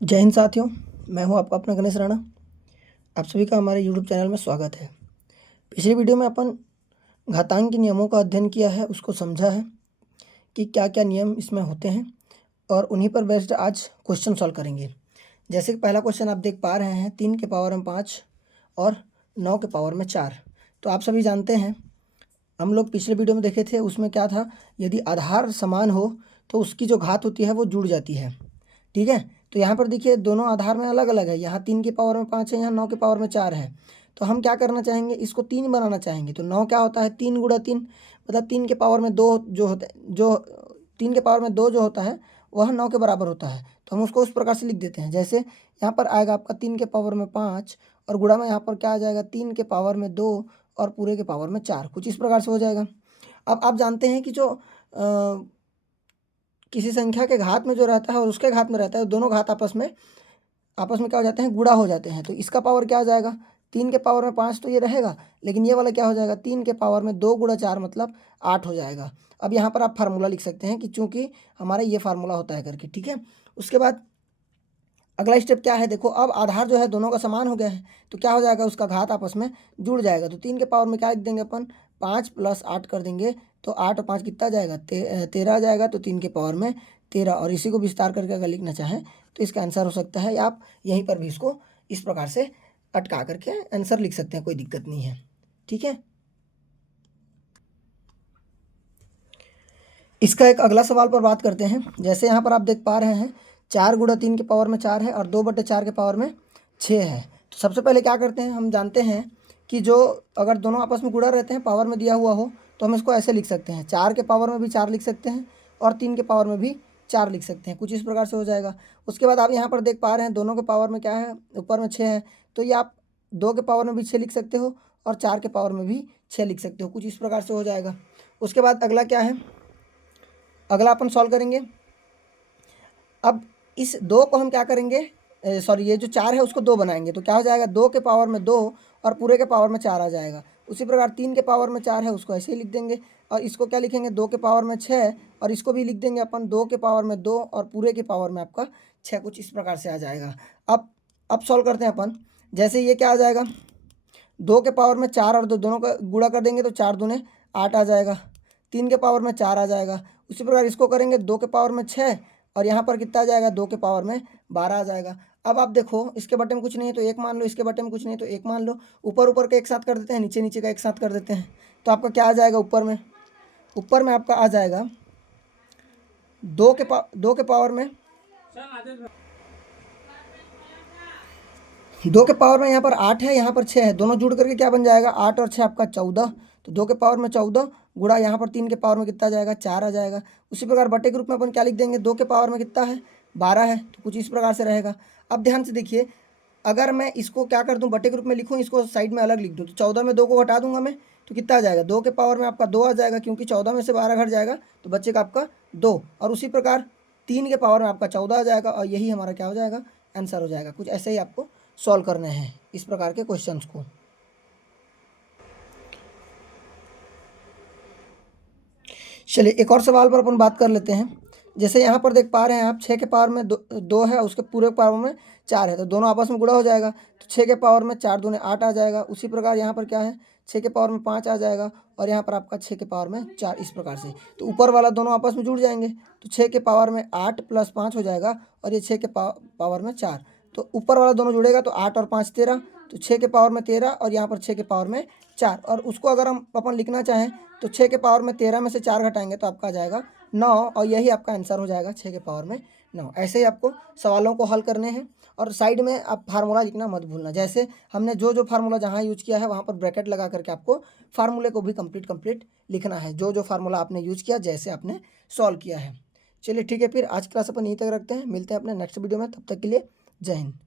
जय हिंद साथियों, मैं हूं आपका अपना गणेश राणा। आप सभी का हमारे यूट्यूब चैनल में स्वागत है। पिछली वीडियो में अपन घातांक के नियमों का अध्ययन किया है, उसको समझा है कि क्या क्या नियम इसमें होते हैं और उन्हीं पर बेस्ड आज क्वेश्चन सॉल्व करेंगे। जैसे कि पहला क्वेश्चन आप देख पा रहे हैं, 3 के पावर में 5 और 9 के पावर में 4। तो आप सभी जानते हैं, हम लोग पिछले वीडियो में देखे थे, उसमें क्या था, यदि आधार समान हो तो उसकी जो घात होती है वो जुड़ जाती है। ठीक है, तो यहाँ पर देखिए दोनों आधार में अलग अलग है, यहाँ 3 की पावर में 5 है, यहाँ 9 के पावर में 4 है। तो हम क्या करना चाहेंगे, इसको 3 बनाना चाहेंगे। तो 9 क्या होता है, 3 गुणा 3, मतलब 3 के पावर में 2 जो होता है, जो 3 के पावर में 2 जो होता है वह 9 के बराबर होता है। तो हम उसको उस प्रकार से लिख देते हैं, जैसे यहाँ पर आएगा आपका 3 के पावर में 5 और गुणा में यहाँ पर क्या आ जाएगा, 3 के पावर में 2 और पूरे के पावर में 4, कुछ इस प्रकार से हो जाएगा। अब आप जानते हैं कि जो किसी संख्या के घात में जो रहता है और उसके घात में रहता है, दोनों घात आपस में क्या हो जाते हैं, गुणा हो जाते हैं। तो इसका पावर क्या आ जाएगा, 3 के पावर में 5 तो ये रहेगा, लेकिन ये वाला क्या हो जाएगा, 3 के पावर में 2 गुणा 4 मतलब 8 हो जाएगा। अब यहाँ पर आप फार्मूला लिख सकते हैं कि चूंकि हमारा ये फार्मूला होता है करके। ठीक है, उसके बाद अगला स्टेप क्या है, देखो अब आधार जो है दोनों का समान हो गया है, तो क्या हो जाएगा, उसका घात आपस में जुड़ जाएगा। तो 3 के पावर में क्या लिख देंगे अपन, 5 + 8 कर देंगे, तो 8 और 5 कितना जाएगा, 13 आ जाएगा। तो 3 के पावर में 13, और इसी को विस्तार करके अगर लिखना चाहें तो इसका आंसर हो सकता है, आप यहीं पर भी इसको इस प्रकार से अटका करके आंसर लिख सकते हैं, कोई दिक्कत नहीं है। ठीक है, इसका एक अगला सवाल पर बात करते हैं। जैसे यहाँ पर आप देख पा रहे हैं, 4 गुणा 3 के पावर में 4 है और 2/4 के पावर में 6 है। तो सबसे पहले क्या करते हैं, हम जानते हैं कि जो अगर दोनों आपस में गुणा रहते हैं, पावर में दिया हुआ हो, तो हम इसको ऐसे लिख सकते हैं, 4 के पावर में भी 4 लिख सकते हैं और 3 के पावर में भी 4 लिख सकते हैं, कुछ इस प्रकार से हो जाएगा। उसके बाद आप यहाँ पर देख पा रहे हैं, दोनों के पावर में क्या है, ऊपर में 6 है, तो ये आप 2 के पावर में भी 6 लिख सकते हो और 4 के पावर में भी 6 लिख सकते हो, कुछ इस प्रकार से हो जाएगा। उसके बाद अगला क्या है, अगला अपन सॉल्व करेंगे। अब इस 2 को हम क्या करेंगे, सॉरी ये जो 4 है उसको 2 बनाएंगे, तो क्या हो जाएगा, 2 के पावर में 2 और पूरे के पावर में 4 आ जाएगा। उसी प्रकार 3 के पावर में 4 है, उसको ऐसे ही लिख देंगे, और इसको क्या लिखेंगे, 2 के पावर में 6, और इसको भी लिख देंगे अपन 2 के पावर में 2 और पूरे के पावर में आपका 6, कुछ इस प्रकार से आ जाएगा। अब सॉल्व करते हैं अपन। जैसे ये क्या आ जाएगा, 2 के पावर में 4 और 2 दोनों का गुणा कर देंगे तो 4 दूने 8 आ जाएगा, 3 के पावर में 4 आ जाएगा। उसी प्रकार इसको करेंगे, 2 के पावर में 6 और यहाँ पर कितना आ जाएगा, 2 के पावर में 12 आ जाएगा। अब आप देखो, इसके बटे में कुछ नहीं है तो 1 मान लो, इसके बटे में कुछ नहीं है तो 1 मान लो, ऊपर ऊपर का एक साथ कर देते हैं, नीचे नीचे का एक साथ कर देते हैं, तो आपका क्या आ जाएगा, ऊपर में आपका आ जाएगा 2 के पावर में 2 के पावर में यहाँ पर 8 है, यहाँ पर 6 है, दोनों जुड़ करके क्या बन जाएगा, 8 और 6 आपका 14। तो 2 के पावर में 14 गुणा यहाँ पर 3 के पावर में कितना आ जाएगा, 4 आ जाएगा। उसी प्रकार बटे के रूप में अपन क्या लिख देंगे, 2 के पावर में कितना है, 12 है, तो कुछ इस प्रकार से रहेगा। अब ध्यान से देखिए, अगर मैं इसको क्या कर दूँ, बटे के रूप में लिखूँ, इसको साइड में अलग लिख दूँ, तो 14 में 2 को घटा दूंगा मैं, तो कितना आ जाएगा, 2 के पावर में आपका 2 आ जाएगा, क्योंकि 14 में से 12 घट जाएगा तो बचेगा आपका 2। और उसी प्रकार 3 के पावर में आपका 14 आ जाएगा, और यही हमारा क्या हो जाएगा, आंसर हो जाएगा। कुछ ऐसे ही आपको सॉल्व करने हैं इस प्रकार के क्वेश्चंस को। चलिए एक और सवाल पर अपन बात कर लेते हैं। जैसे यहाँ पर देख पा रहे हैं आप, 6 के पावर में 2 है, उसके पूरे पावर में 4 है, तो दोनों आपस में गुणा हो जाएगा, तो 6 के पावर में 4 दूने 8 आ जाएगा। उसी प्रकार यहाँ पर क्या है, 6 के पावर में 5 आ जाएगा, और यहाँ पर आपका 6 के पावर में 4, इस प्रकार से। तो ऊपर वाला दोनों आपस में जुड़ जाएंगे, तो 6 के पावर में 8 + 5 हो जाएगा, और ये 6 के पावर में 4, तो ऊपर वाला दोनों जुड़ेगा तो 8 और 5 13, तो 6 के पावर में 13 और यहाँ पर 6 के पावर में 4। और उसको अगर हम अपन लिखना चाहें तो 6 के पावर में 13 में से 4 घटाएंगे तो आपका आ जाएगा 9, और यही आपका आंसर हो जाएगा, 6 के पावर में 9। ऐसे ही आपको सवालों को हल करने हैं, और साइड में आप फार्मूला लिखना मत भूलना। जैसे हमने जो जो फार्मूला जहाँ यूज किया है वहाँ पर ब्रैकेट लगा करके आपको फार्मूले को भी कंप्लीट लिखना है, जो जो फार्मूला आपने यूज किया, जैसे आपने सॉल्व किया है। चलिए ठीक है, फिर आज क्लास अपन यहीं तक रखते हैं, मिलते हैं अपने नेक्स्ट वीडियो में, तब तक के लिए जय हिंद।